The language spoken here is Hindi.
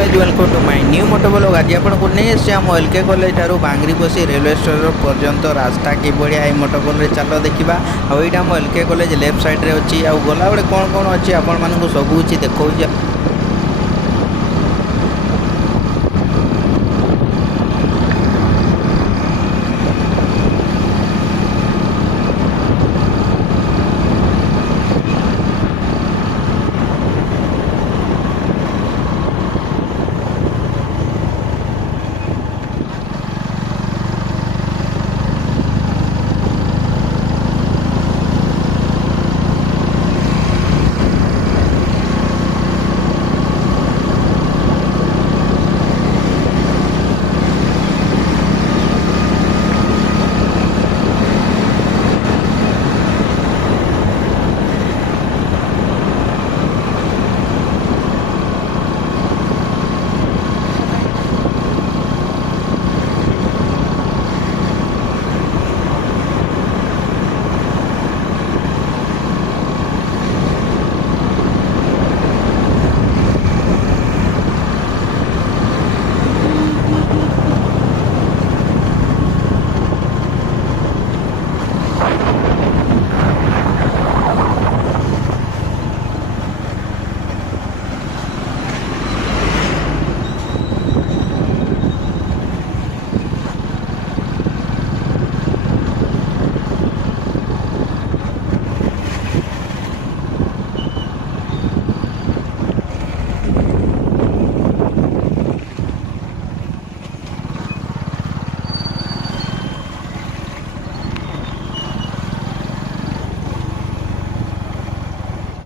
Guys welcome to my new motto blog. आज आपको नहीं आम एलके कॉलेज ठार बांगरी बसी रेलवे स्टेशन पर्यंत रास्ता कि बढ़िया ये मोटो कॉलेज चलो देखा। आईटा आम एलके कॉलेज लेफ्ट साइड रे अच्छी आ गला बेले कौन कौन अच्छी आपण मानक सब किसी देखा।